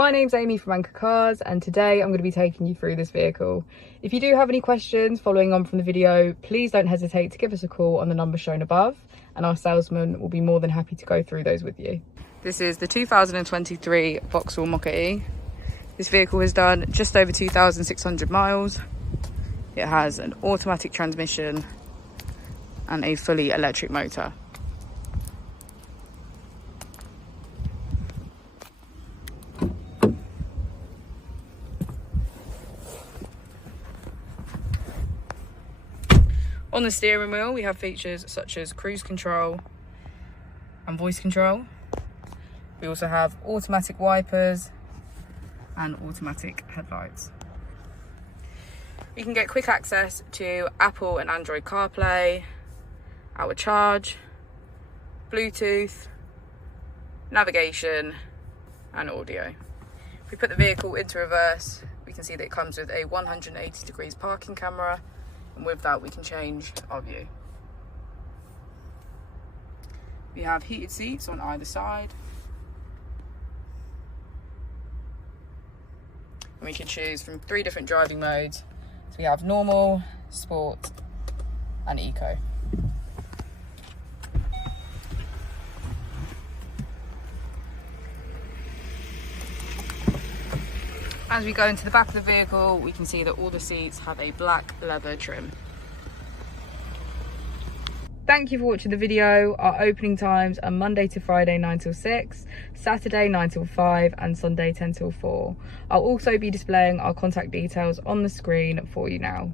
My name's Amy from Anchor Cars, and today I'm going to be taking you through this vehicle. If you do have any questions following on from the video, please don't hesitate to give us a call on the number shown above, and our salesman will be more than happy to go through those with you. This is the 2023 Vauxhall Mokka-E. This vehicle has done just over 2,600 miles. It has an automatic transmission and a fully electric motor. On the steering wheel, we have features such as cruise control and voice control. We also have automatic wipers and automatic headlights. We can get quick access to Apple and Android CarPlay, our charge, Bluetooth, navigation and audio. If we put the vehicle into reverse, we can see that it comes with a 180 degrees parking camera, and with that we can change our view. We have heated seats on either side, and we can choose from 3 different driving modes. So we have normal, sport and eco. As we go into the back of the vehicle, we can see that all the seats have a black leather trim. Thank you for watching the video. Our opening times are Monday to Friday 9 till 6, Saturday 9 till 5 and Sunday 10 till 4. I'll also be displaying our contact details on the screen for you now.